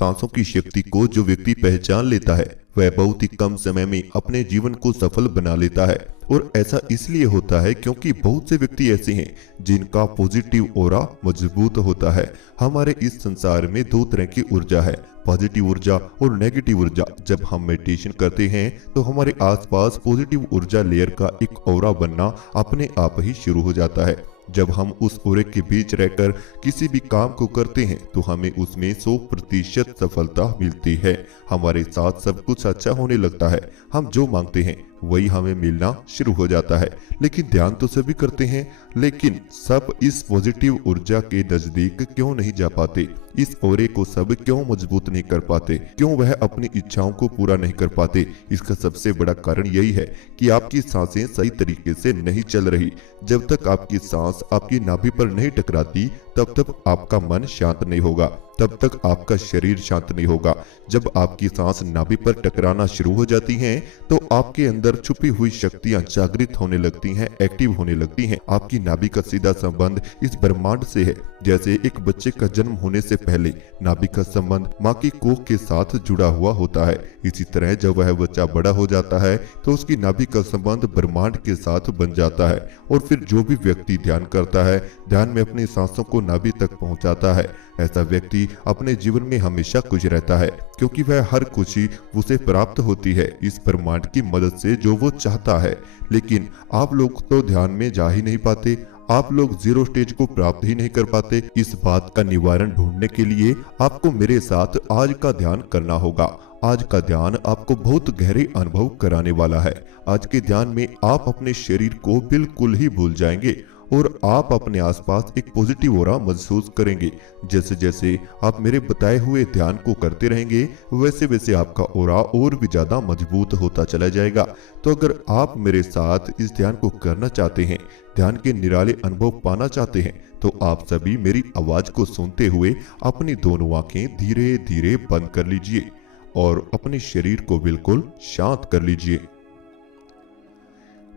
सांसों की शक्ति को जो व्यक्ति पहचान लेता है वह बहुत ही कम समय में अपने जीवन को सफल बना लेता है। और ऐसा इसलिए होता है क्योंकि बहुत से व्यक्ति ऐसे हैं जिनका पॉजिटिव ऑरा मजबूत होता है। हमारे इस संसार में दो तरह की ऊर्जा है, पॉजिटिव ऊर्जा और नेगेटिव ऊर्जा। जब हम मेडिटेशन करते हैं तो हमारे आसपास पॉजिटिव ऊर्जा लेयर का एक ऑरा बनना अपने आप ही शुरू हो जाता है। जब हम उस ऑरे के बीच रहकर किसी भी काम को करते हैं तो हमें उसमें 100% सफलता मिलती है। हमारे साथ सब कुछ अच्छा होने लगता है, हम जो मांगते हैं वही हमें मिलना शुरू हो जाता है। लेकिन ध्यान तो सभी करते हैं, लेकिन सब इस पॉजिटिव ऊर्जा के नजदीक क्यों नहीं जा पाते? इस ऑरे को सब क्यों मजबूत नहीं कर पाते? क्यों वह अपनी इच्छाओं को पूरा नहीं कर पाते? इसका सबसे बड़ा कारण यही है कि आपकी सांसें सही तरीके से नहीं चल रही। जब तक आपकी सांस आपकी नाभि पर नहीं टकराती तब तक आपका मन शांत नहीं होगा, तब तक आपका शरीर शांत नहीं होगा। जब आपकी सांस नाभि पर टकराना शुरू हो जाती हैं, तो आपके अंदर छुपी हुई शक्तियां जागृत होने लगती हैं, एक्टिव होने लगती हैं। आपकी नाभि का सीधा संबंध इस ब्रह्मांड से है। जैसे एक बच्चे का जन्म होने से पहले नाभि का संबंध माँ की कोख के साथ जुड़ा हुआ होता है, इसी तरह जब वह बच्चा बड़ा हो जाता है तो उसकी नाभि का संबंध ब्रह्मांड के साथ बन जाता है। और फिर जो भी व्यक्ति ध्यान करता है, ध्यान में अपनी सांसों को नाभि तक पहुंचाता है, ऐसा व्यक्ति अपने जीवन में हमेशा खुश रहता है, क्योंकि वह हर खुशी उसे प्राप्त होती है इस ब्रह्मांड की मदद से जो वो चाहता है। लेकिन आप लोग तो ध्यान में जा ही नहीं पाते, आप लोग जीरो स्टेज को प्राप्त ही नहीं कर पाते। इस बात का निवारण ढूंढने के लिए आपको मेरे साथ आज का ध्यान करना होगा। आज का ध्यान आपको बहुत गहरे अनुभव कराने वाला है। आज के ध्यान में आप अपने शरीर को बिल्कुल ही भूल जाएंगे और आप अपने आसपास एक पॉजिटिव ऑरा महसूस करेंगे। जैसे जैसे आप मेरे बताए हुए ध्यान को करते रहेंगे वैसे वैसे आपका ऑरा और भी ज्यादा मजबूत होता चला जाएगा। तो अगर आप मेरे साथ इस ध्यान को करना चाहते हैं, ध्यान के निराले अनुभव पाना चाहते हैं, तो आप सभी मेरी आवाज को सुनते हुए अपनी दोनों आंखें धीरे धीरे बंद कर लीजिए और अपने शरीर को बिल्कुल शांत कर लीजिए।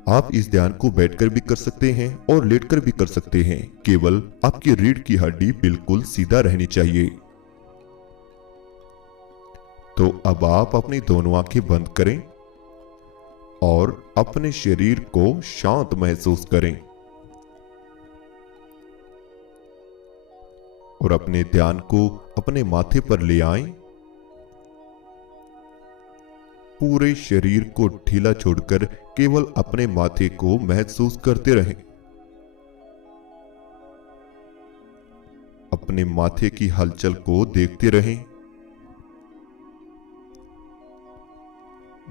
आप इस ध्यान को बैठकर भी कर सकते हैं और लेटकर भी कर सकते हैं। केवल आपकी रीढ़ की हड्डी बिल्कुल सीधा रहनी चाहिए। तो अब आप अपनी दोनों आंखें बंद करें और अपने शरीर को शांत महसूस करें और अपने ध्यान को अपने माथे पर ले आएं। पूरे शरीर को ढीला छोड़कर केवल अपने माथे को महसूस करते रहें। अपने माथे की हलचल को देखते रहें।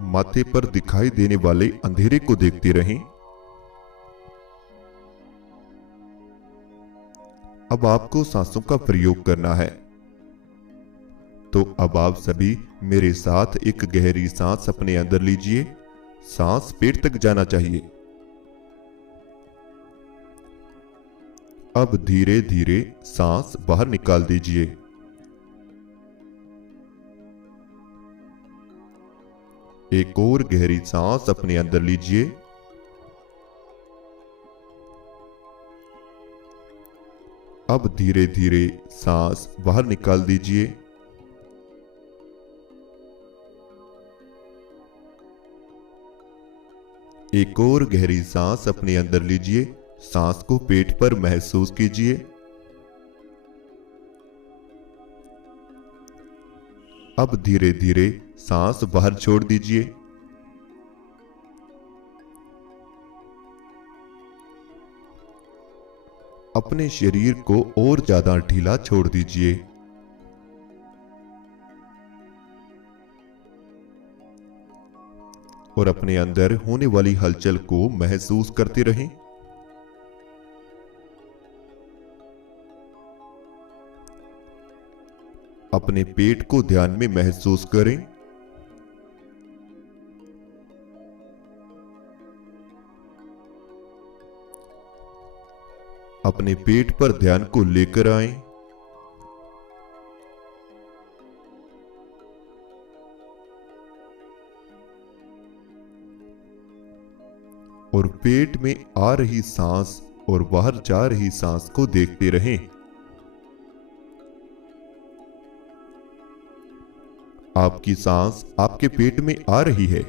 माथे पर दिखाई देने वाले अंधेरे को देखते रहें। अब आपको सांसों का प्रयोग करना है, तो अब आप सभी मेरे साथ एक गहरी सांस अपने अंदर लीजिए। सांस पेट तक जाना चाहिए। अब धीरे धीरे सांस बाहर निकाल दीजिए। एक और गहरी सांस अपने अंदर लीजिए। अब धीरे धीरे सांस बाहर निकाल दीजिए। एक और गहरी सांस अपने अंदर लीजिए। सांस को पेट पर महसूस कीजिए। अब धीरे धीरे सांस बाहर छोड़ दीजिए। अपने शरीर को और ज्यादा ढीला छोड़ दीजिए। और अपने अंदर होने वाली हलचल को महसूस करते रहें। अपने पेट को ध्यान में महसूस करें। अपने पेट पर ध्यान को लेकर आएं। और पेट में आ रही सांस और बाहर जा रही सांस को देखते रहें। आपकी सांस आपके पेट में आ रही है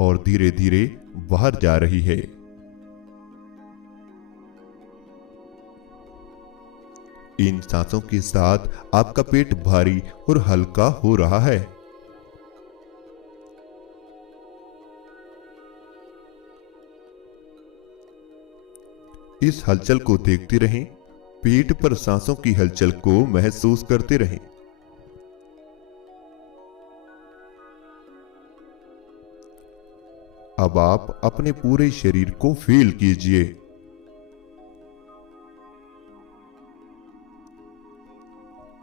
और धीरे धीरे बाहर जा रही है। इन सांसों के साथ आपका पेट भारी और हल्का हो रहा है। इस हलचल को देखते रहें, पेट पर सांसों की हलचल को महसूस करते रहें। अब आप अपने पूरे शरीर को फील कीजिए।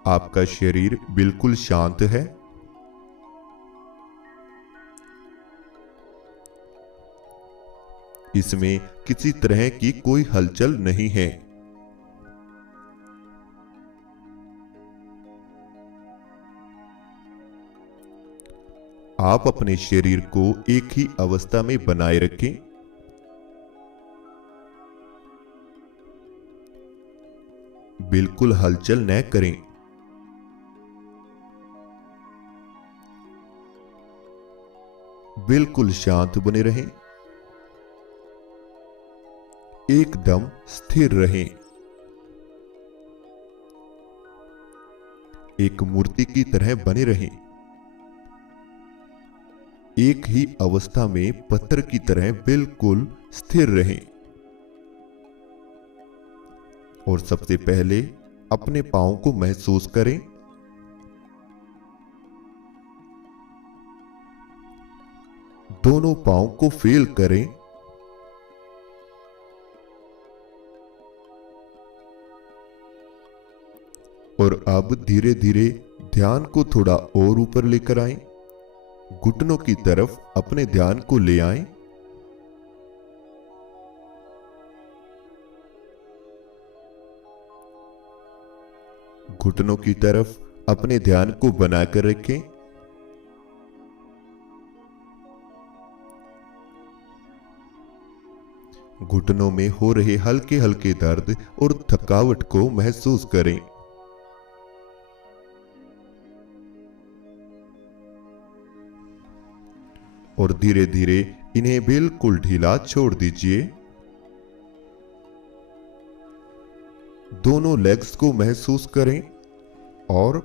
आपका शरीर बिल्कुल शांत है। इसमें किसी तरह की कोई हलचल नहीं है। आप अपने शरीर को एक ही अवस्था में बनाए रखें। बिल्कुल हलचल न करें। बिल्कुल शांत बने रहें। एकदम स्थिर रहें। एक मूर्ति की तरह बने रहें। एक ही अवस्था में पत्थर की तरह बिल्कुल स्थिर रहें। और सबसे पहले अपने पांव को महसूस करें। दोनों पांव को फील करें। और अब धीरे धीरे ध्यान को थोड़ा और ऊपर लेकर आएं। घुटनों की तरफ अपने ध्यान को ले आएं। घुटनों की तरफ अपने ध्यान को बनाकर रखें। घुटनों में हो रहे हल्के हल्के दर्द और थकावट को महसूस करें। और धीरे धीरे इन्हें बिल्कुल ढीला छोड़ दीजिए। दोनों लेग्स को महसूस करें और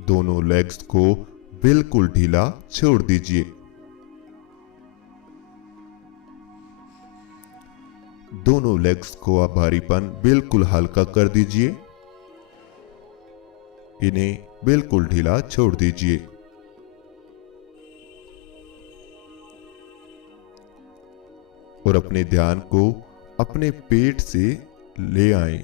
दोनों लेग्स को बिल्कुल ढीला छोड़ दीजिए। दोनों लेग्स को भारीपन बिल्कुल हल्का कर दीजिए। इन्हें बिल्कुल ढीला छोड़ दीजिए। और अपने ध्यान को अपने पेट से ले आएं।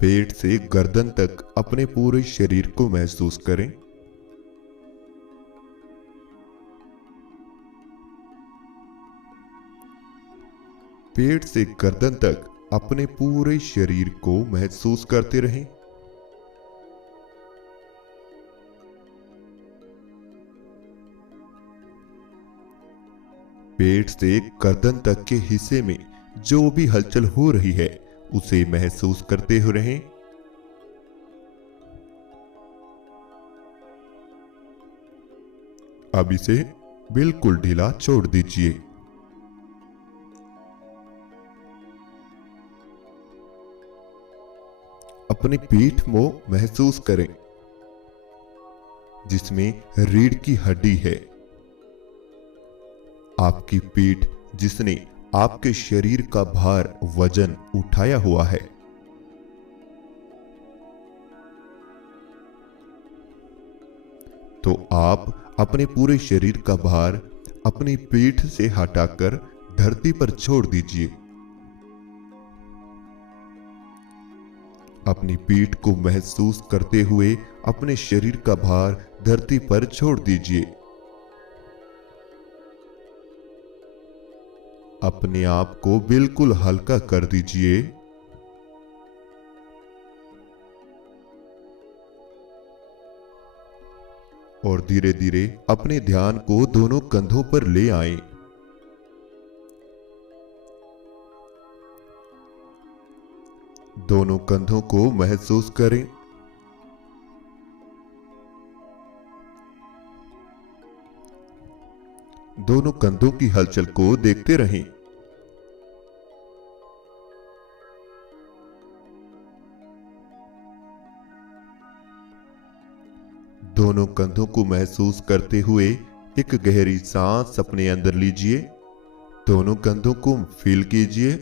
पेट से गर्दन तक अपने पूरे शरीर को महसूस करें। पेट से गर्दन तक अपने पूरे शरीर को महसूस करते रहें। पेट से गर्दन तक के हिस्से में जो भी हलचल हो रही है उसे महसूस करते हुए रहें। अब इसे बिल्कुल ढीला छोड़ दीजिए। अपनी पीठ को महसूस करें जिसमें रीढ़ की हड्डी है। आपकी पीठ जिसने आपके शरीर का भार वजन उठाया हुआ है। तो आप अपने पूरे शरीर का भार अपनी पीठ से हटाकर धरती पर छोड़ दीजिए। अपनी पीठ को महसूस करते हुए अपने शरीर का भार धरती पर छोड़ दीजिए। अपने आप को बिल्कुल हल्का कर दीजिए। और धीरे धीरे अपने ध्यान को दोनों कंधों पर ले आएं। दोनों कंधों को महसूस करें। दोनों कंधों की हलचल को देखते रहें। दोनों कंधों को महसूस करते हुए एक गहरी सांस अपने अंदर लीजिए। दोनों कंधों को फील कीजिए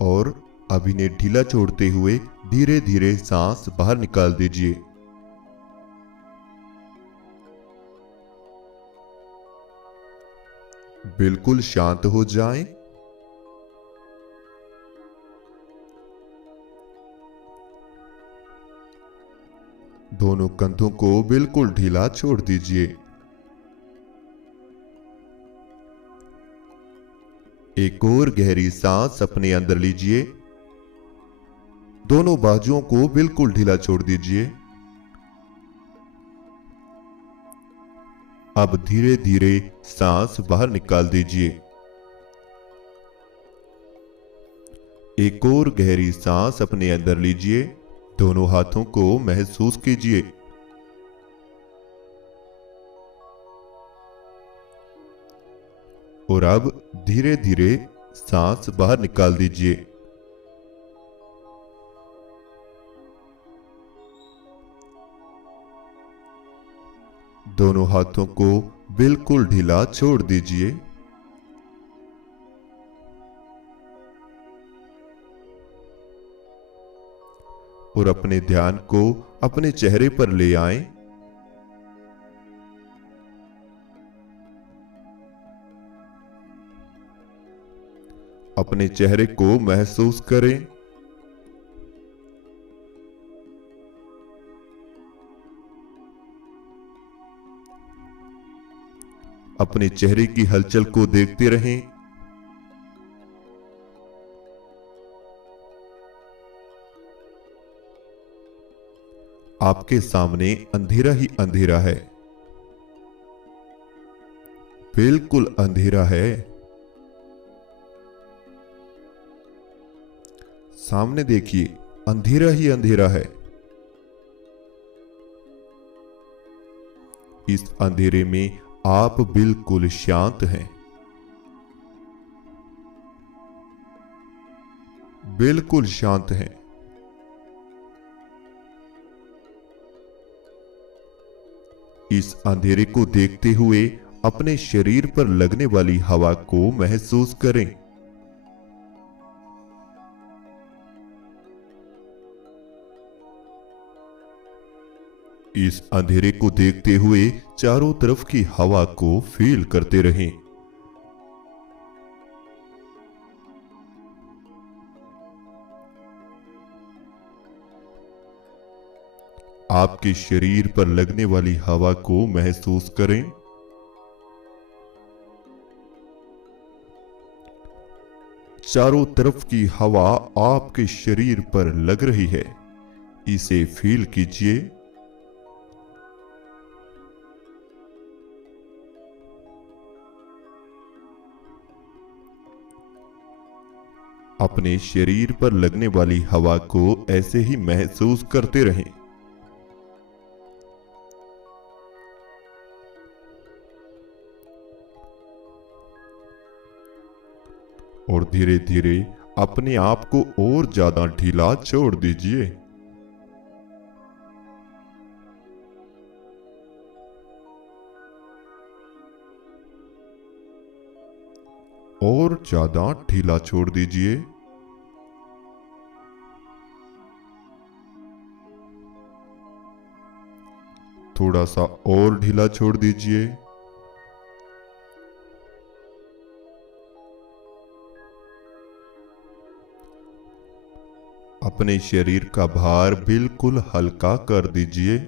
और अब इन्हें ढीला छोड़ते हुए धीरे धीरे सांस बाहर निकाल दीजिए। बिल्कुल शांत हो जाएं। दोनों कंधों को बिल्कुल ढीला छोड़ दीजिए। एक और गहरी सांस अपने अंदर लीजिए। दोनों बाजुओं को बिल्कुल ढीला छोड़ दीजिए। अब धीरे धीरे सांस बाहर निकाल दीजिए। एक और गहरी सांस अपने अंदर लीजिए। दोनों हाथों को महसूस कीजिए। और अब धीरे धीरे सांस बाहर निकाल दीजिए। दोनों हाथों को बिल्कुल ढीला छोड़ दीजिए। और अपने ध्यान को अपने चेहरे पर ले आएं। अपने चेहरे को महसूस करें। अपने चेहरे की हलचल को देखते रहें। आपके सामने अंधेरा ही अंधेरा है। बिल्कुल अंधेरा है। सामने देखिए, अंधेरा ही अंधेरा है। इस अंधेरे में आप बिल्कुल शांत हैं। बिल्कुल शांत हैं। इस अंधेरे को देखते हुए अपने शरीर पर लगने वाली हवा को महसूस करें। इस अंधेरे को देखते हुए चारों तरफ की हवा को फील करते रहें। आपके शरीर पर लगने वाली हवा को महसूस करें। चारों तरफ की हवा आपके शरीर पर लग रही है, इसे फील कीजिए। अपने शरीर पर लगने वाली हवा को ऐसे ही महसूस करते रहें। और धीरे धीरे अपने आप को और ज्यादा ढीला छोड़ दीजिए। और ज्यादा ढीला छोड़ दीजिए। थोड़ा सा और ढीला छोड़ दीजिए। अपने शरीर का भार बिल्कुल हल्का कर दीजिए।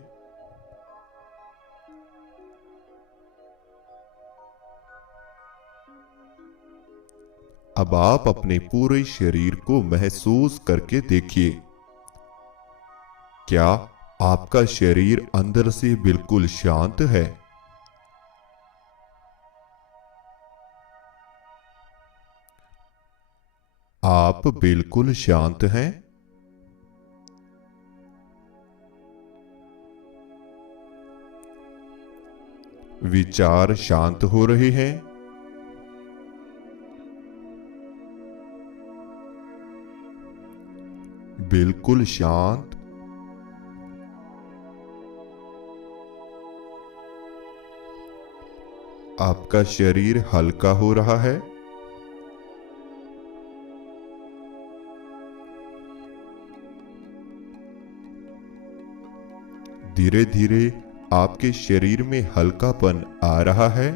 अब आप अपने पूरे शरीर को महसूस करके देखिए। क्या आपका शरीर अंदर से बिल्कुल शांत है? आप बिल्कुल शांत हैं? विचार शांत हो रहे हैं। बिल्कुल शांत। आपका शरीर हल्का हो रहा है। धीरे धीरे आपके शरीर में हल्कापन आ रहा है।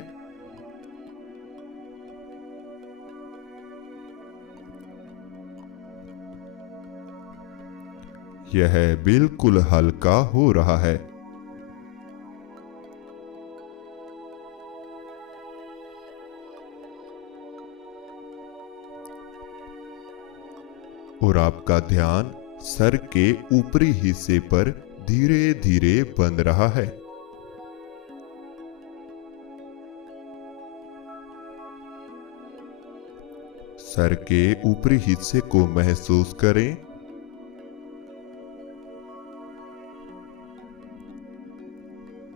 यह बिल्कुल हल्का हो रहा है। और आपका ध्यान सर के ऊपरी हिस्से पर धीरे धीरे बन रहा है। सर के ऊपरी हिस्से को महसूस करें।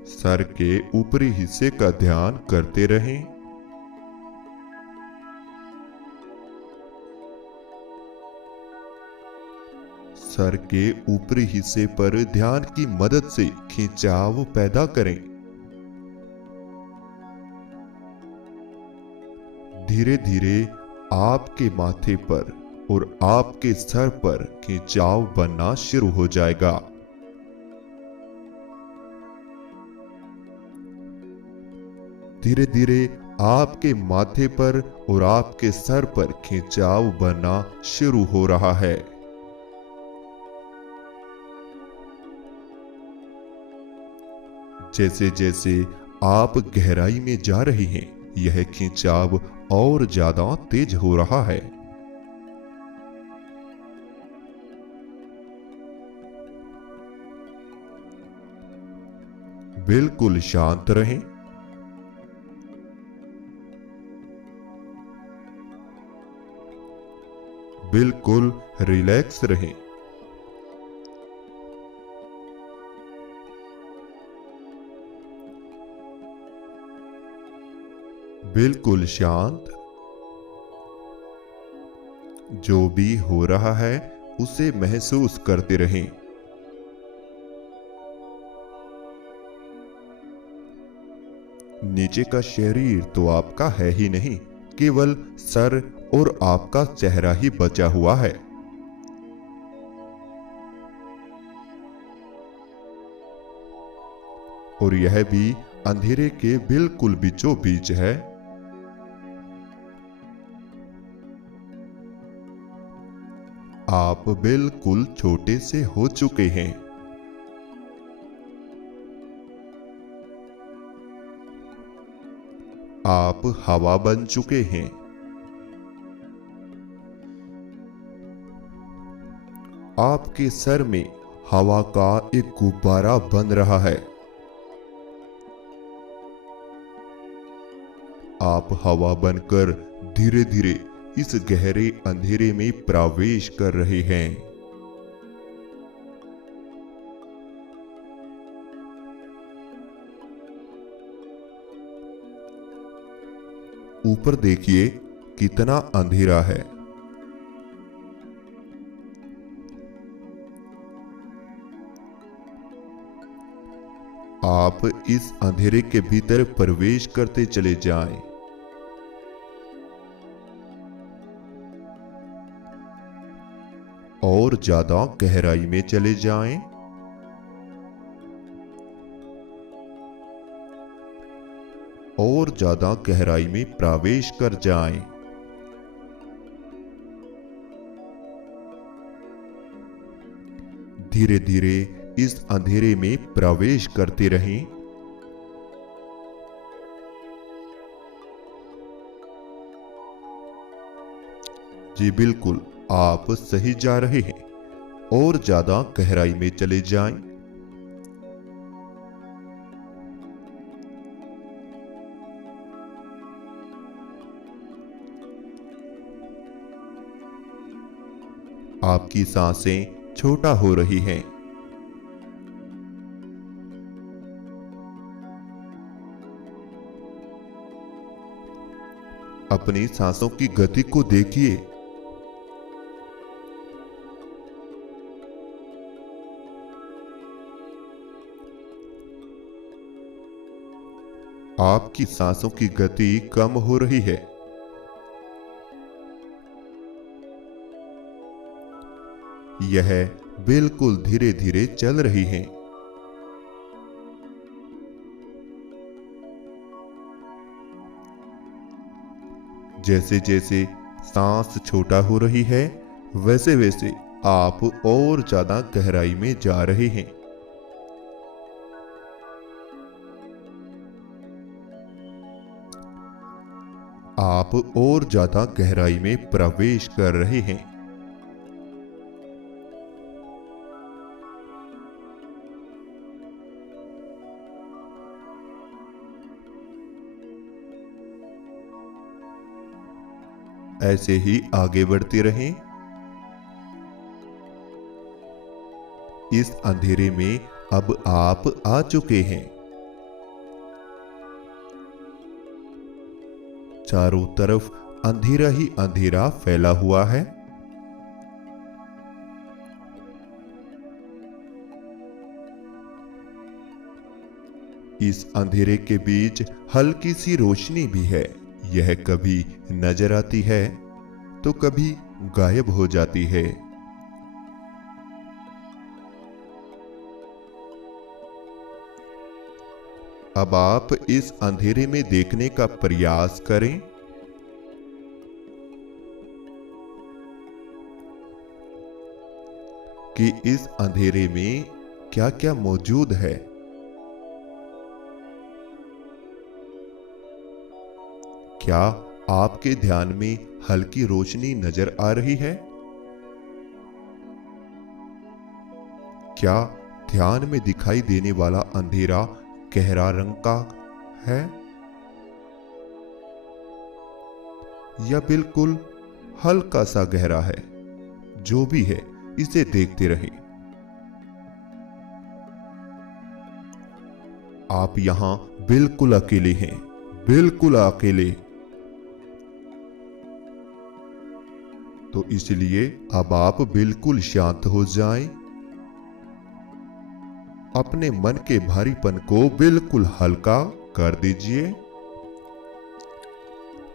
सर के ऊपरी हिस्से का ध्यान करते रहें। सर के ऊपरी हिस्से पर ध्यान की मदद से खिंचाव पैदा करें। धीरे धीरे आपके माथे पर और आपके सर पर खिंचाव बनना शुरू हो जाएगा। धीरे धीरे आपके माथे पर और आपके सर पर खिंचाव बनना शुरू हो रहा है। जैसे जैसे आप गहराई में जा रहे हैं, यह खिंचाव और ज्यादा तेज हो रहा है। बिल्कुल शांत रहें। बिल्कुल रिलैक्स रहें। बिल्कुल शांत। जो भी हो रहा है उसे महसूस करते रहें। नीचे का शरीर तो आपका है ही नहीं, केवल सर और आपका चेहरा ही बचा हुआ है। और यह भी अंधेरे के बिल्कुल बीचों बीच है। आप बिल्कुल छोटे से हो चुके हैं। आप हवा बन चुके हैं। आपके सर में हवा का एक गुब्बारा बन रहा है। आप हवा बनकर धीरे धीरे इस गहरे अंधेरे में प्रवेश कर रहे हैं। ऊपर देखिए कितना अंधेरा है। आप इस अंधेरे के भीतर प्रवेश करते चले जाएं। और ज्यादा गहराई में चले जाएं। और ज्यादा गहराई में प्रवेश कर जाएं। धीरे धीरे इस अंधेरे में प्रवेश करते रहें। जी बिल्कुल, आप सही जा रहे हैं। और ज्यादा गहराई में चले जाएं। आपकी सांसें छोटा हो रही हैं। अपनी सांसों की गति को देखिए। आपकी सांसों की गति कम हो रही है। यह बिल्कुल धीरे धीरे चल रही हैं। जैसे जैसे सांस छोटा हो रही है, वैसे वैसे आप और ज्यादा गहराई में जा रहे हैं। आप और ज्यादा गहराई में प्रवेश कर रहे हैं। ऐसे ही आगे बढ़ते रहें। इस अंधेरे में अब आप आ चुके हैं। चारों तरफ अंधेरा ही अंधेरा फैला हुआ है। इस अंधेरे के बीच हल्की सी रोशनी भी है। यह कभी नजर आती है तो कभी गायब हो जाती है। अब आप इस अंधेरे में देखने का प्रयास करें। कि इस अंधेरे में क्या क्या मौजूद है। क्या आपके ध्यान में हल्की रोशनी नजर आ रही है? क्या ध्यान में दिखाई देने वाला अंधेरा गहरा रंग का है या बिल्कुल हल्का सा गहरा है? जो भी है, इसे देखते रहें। आप यहां बिल्कुल अकेले हैं, बिल्कुल अकेले। तो इसलिए अब आप बिल्कुल शांत हो जाएं। अपने मन के भारीपन को बिल्कुल हल्का कर दीजिए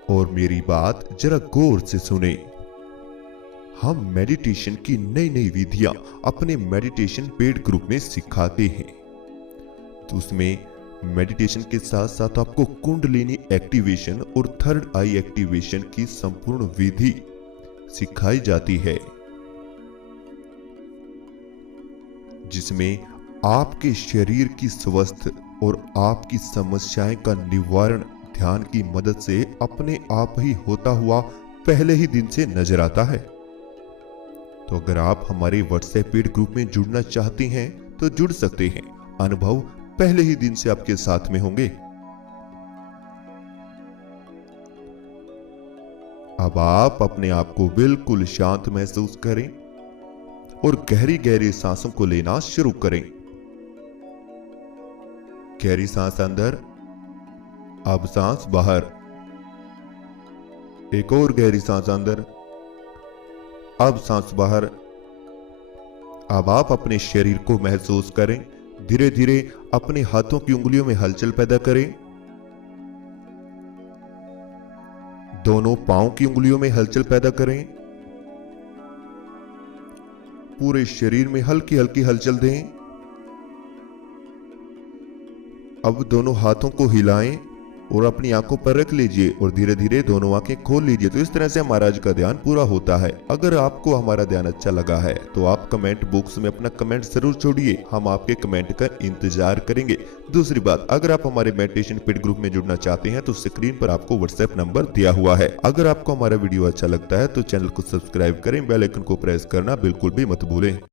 और मेरी बात जरा गौर से सुने। हम मेडिटेशन की नई नई विधियां अपने मेडिटेशन पेड ग्रुप में सिखाते हैं। तो उसमें मेडिटेशन के साथ साथ आपको कुंडलिनी एक्टिवेशन और थर्ड आई एक्टिवेशन की संपूर्ण विधि सिखाई जाती है, जिसमें आपके शरीर की स्वस्थ और आपकी समस्याएं का निवारण ध्यान की मदद से अपने आप ही होता हुआ पहले ही दिन से नजर आता है। तो अगर आप हमारे व्हाट्सएप पेड ग्रुप में जुड़ना चाहते हैं तो जुड़ सकते हैं। अनुभव पहले ही दिन से आपके साथ में होंगे। अब आप अपने आप को बिल्कुल शांत महसूस करें और गहरी गहरी सांसों को लेना शुरू करें। गहरी सांस अंदर, अब सांस बाहर। एक और गहरी सांस अंदर, अब सांस बाहर। अब आप अपने शरीर को महसूस करें। धीरे धीरे अपने हाथों की उंगलियों में हलचल पैदा करें। दोनों पांव की उंगलियों में हलचल पैदा करें। पूरे शरीर में हल्की हल्की हलचल दें। अब दोनों हाथों को हिलाएं और अपनी आंखों पर रख लीजिए और धीरे धीरे दोनों आंखें खोल लीजिए। तो इस तरह से हमारा आज का ध्यान पूरा होता है। अगर आपको हमारा ध्यान अच्छा लगा है तो आप कमेंट बॉक्स में अपना कमेंट जरूर छोड़िए। हम आपके कमेंट का इंतजार करेंगे। दूसरी बात, अगर आप हमारे मेडिटेशन पेड ग्रुप में जुड़ना चाहते हैं तो स्क्रीन पर आपको व्हाट्सएप नंबर दिया हुआ है। अगर आपको हमारा वीडियो अच्छा लगता है तो चैनल को सब्सक्राइब करें, बेल आइकन को प्रेस करना बिल्कुल भी मत भूलें।